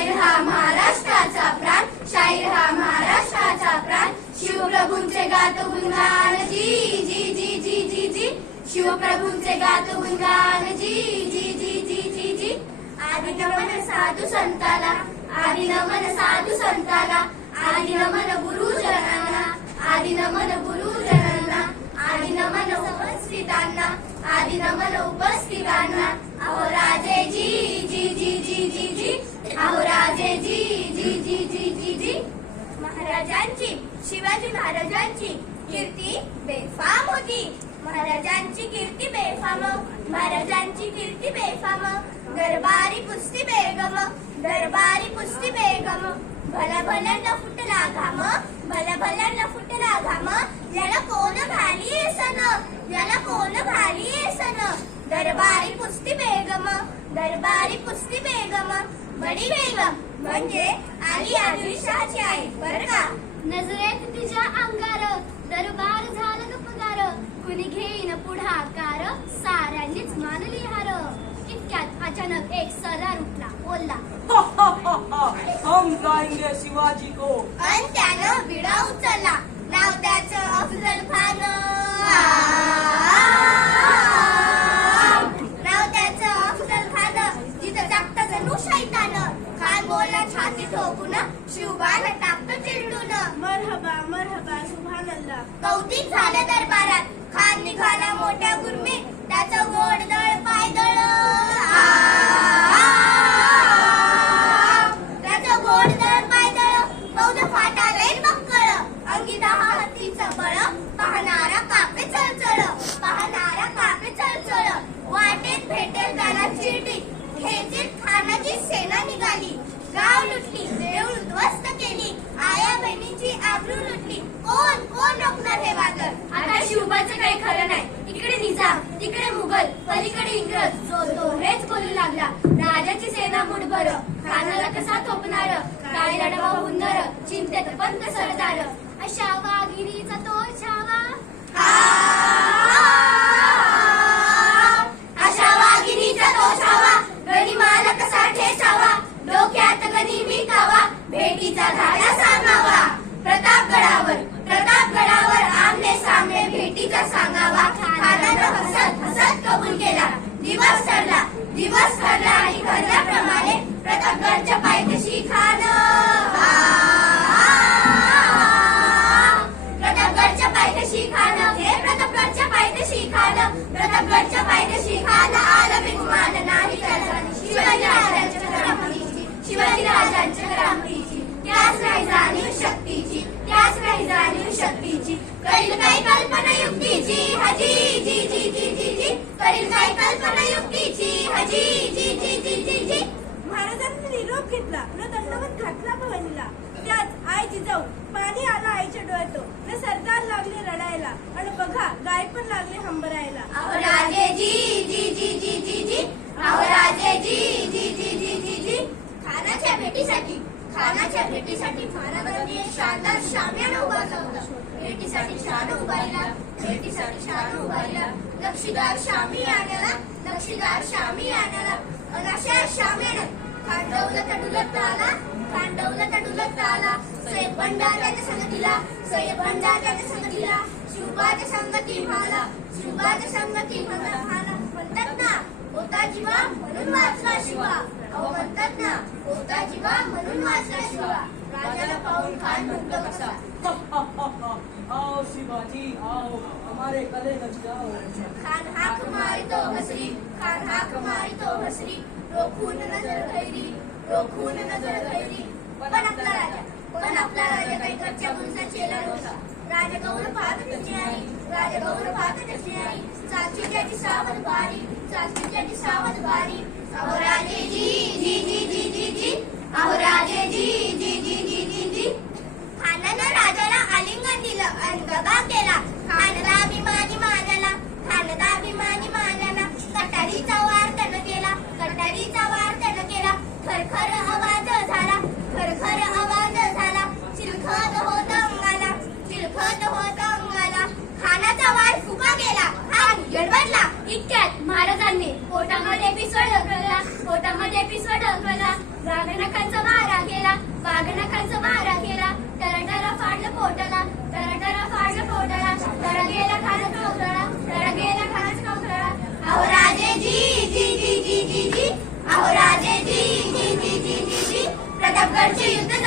शाहीर हा महाराष्ट्राचा प्राण, शाहीर हा महाराष्ट्राचा प्राण. शिवप्रभूंचे गातो गुणगान जी जी जी जी जी जी. शिवप्रभूंचे गातो गुणगान जी जी जी जी जी जी. आदि नमन साधू संताला, आदि नमन साधू संताला, आदि नमन गुरुजनांना, आदि नमन गुरुजनांना, आदि नमन उपस्थितांना, आदि नमन उपस्थितांना. अहो राजे जी जी जी जी जी जी. अहो राजे जी जी जी जी जी जी. महाराजांची, शिवाजी महाराजांची कीर्ती बेफाम होती. महाराजांची कीर्ती बेफाम, महाराजांची कीर्ती बेफाम. दरबारी पुस्ती बेगम, दरबारी पुस्ती बेगम. भल्या भल्यांना फुटला घाम, भल्या भल्यांना फुटला घाम. याला कोण घाली सन, याला कोण घाली सन. दरबारी पुस्ती बेगम, दरबारी पुस्ती बेगम. बडी बेगम म्हणजे आली आदिलशहाची आई बर का. नजरेत तिच्या अंगार दरबार झालं गपगार. कुणी घेईन पुढाकार साऱ्यांनीच मानली हार. इतक्यात अचानक एक सरदार उठला, बोलला हम जाएंगे शिवाजी को. आणि त्यानं विडा उचलला. नाव त्याचं अफजल खान. नाव त्याचं अफजल खान. जिथं जागता जणू शैतान. खान बोलला छाती ठोकून, शिवबान टाकतो चिरडून. मरहबा मरहबा सुभानल्लाह. कौतिक झालं दरबारात. खान निघाला मोठ्या गुरमी, त्याचं गोड दळ पायदळ. त्याचं गोड दळ पायदळ. फौज फाटाले बक्कळ. अंगी 10 हत्तीचं बळ. पाहणारा कापे चळचळ, पाहणारा कापे चळचळ. वाटेत भेटेल त्याला चिरडी. खेचीत खानाची सेना निघाली. गाव लुटली, देऊळ उद्ध्वस्त केली. आया बहिणीची आबरू लुटली. कोण कोण रोखणार हे वादळ. आता शिवबाचं काही खरं नाही. इकडे निजाम, तिकडे मुघल, पलीकडे इंग्रज. जो तो हेच बोलू लागला. राजाची सेना मुठभर, खानाला कसा थोपणार. काय लढवा हुंदर, चिंतेत पंत सरदार. अशा वाघिणीचा तो छावा. अशा वाघिणीचा तो छावा. गनिमाला कसा ठेसावा. डोक्यात गनिमी कावा. भेटीचा धाडा सांगावा. प्रतापगडावर, प्रतापगडावर आमने सामने भेटीचा सांगावा. खानानं हसत हसत कबूल केला. दिवस ठरला, दिवस ठरला आणि ठरल्याप्रमाणे प्रतापगडच्या पायथ्याशी खान. प्रतापगडच्या पायथ्याशी खान. हे प्रतापगडच्या पायथ्याशी खान. प्रतापगडच्या पायथ्याशी खान. आला बिगुमान नाही त्याला. शिवाजी राजांच्या करामतीची, शिवाजी राजांच्या करामतीची. त्याच नाही जाणीव शक्तीची, त्याच नाही जाणीव शक्तीची. करील काही कल्पना युक्तीची हजी जी जी जी जी जी. करील काही कल्पना युक्तीची हजी जी जी जी जी जी. महाराजांनी निरोप घेतला न दंडवत घातला बहिणीला. त्यात आई जिजाऊ. पाणी आलं आईच्या डोळ्यात. न सरदार लागले रडायला. आणि बघा गाय पण लागले हंबरायला. अहो राजे जी जी जी जी जी जी. अहो राजे जी जी जी जी जी जी. खानाच्या भेटीसाठी, खानाच्या भेटीसाठी महाराजांनी एक शानदार शामियाना उभारला होता. भेटीसाठी शान उभारला, भेटीसाठी शान उभारला. नक्षीदार शामियान्याला, नक्षीदार शामियान्याला. अन अशा शामियान्यात खांडवला डुलत आला, खांडवला डुलत आला. सय्यद बंडार त्याच्या संगतीला, सय्यद बंडार त्याच्या संगतीला. शिवबाच्या संगती भाला, शिवबाच्या संगती भाला. म्हणतात ना होता जीवा म्हणून वाचला शिवा. अहो म्हणतात ना होता जीवा म्हणून वाचला शिवा. राजाला पाहून खान म्हणतो कसा. आओ शिवाजी आओ, हमारे गले लग जाओ. खान हाक मारितो हसरी, खान हाक मारितो हसरी. रोखून नजर गैरी, रोखून नजर गैरी. पण आपला राजा, पण आपला राजा काही कच्च्या गुंचा चेला नव्हता. राजगौर पाहत त्याची आई, राजगौर पाहत त्याची आई. चालची त्याची सावध बारी, चालची त्याची सावध बारी. अहो राजे जी जी जी जी जी जी. अहो राजे जी जी जी जी जी जी. खानानं राजाला आलिंगन दिलं आणि दगा केला. खानला अभिमानी मानला, खानला अभिमानी मानला. कटारीचा वार त्यानं केला, कटारीचा वार त्यानं केला. खरखर आवाज झाला, खरखर आवाज झाला. चिलखत होत अंगाला, चिलखत होत अंगाला. खानाचा वार फुका गेला. खान गडबडला. इतक्यात महाराजांनी पोटामध्ये पिसळ ढकलला, पोटामध्ये पिसळ ढकलला. रागनखांचा नागनाखांचा मारा केला टरटरा फाडलं पोटाला टरटरा फाडलं पोटाला तर गेला खानाचा कौतळा तर गेला खानाचा कौतळा अहो राजे जी जी जी जी जी जी अहो राजे जी जी जी जी जी जी प्रतापगडचे युद्ध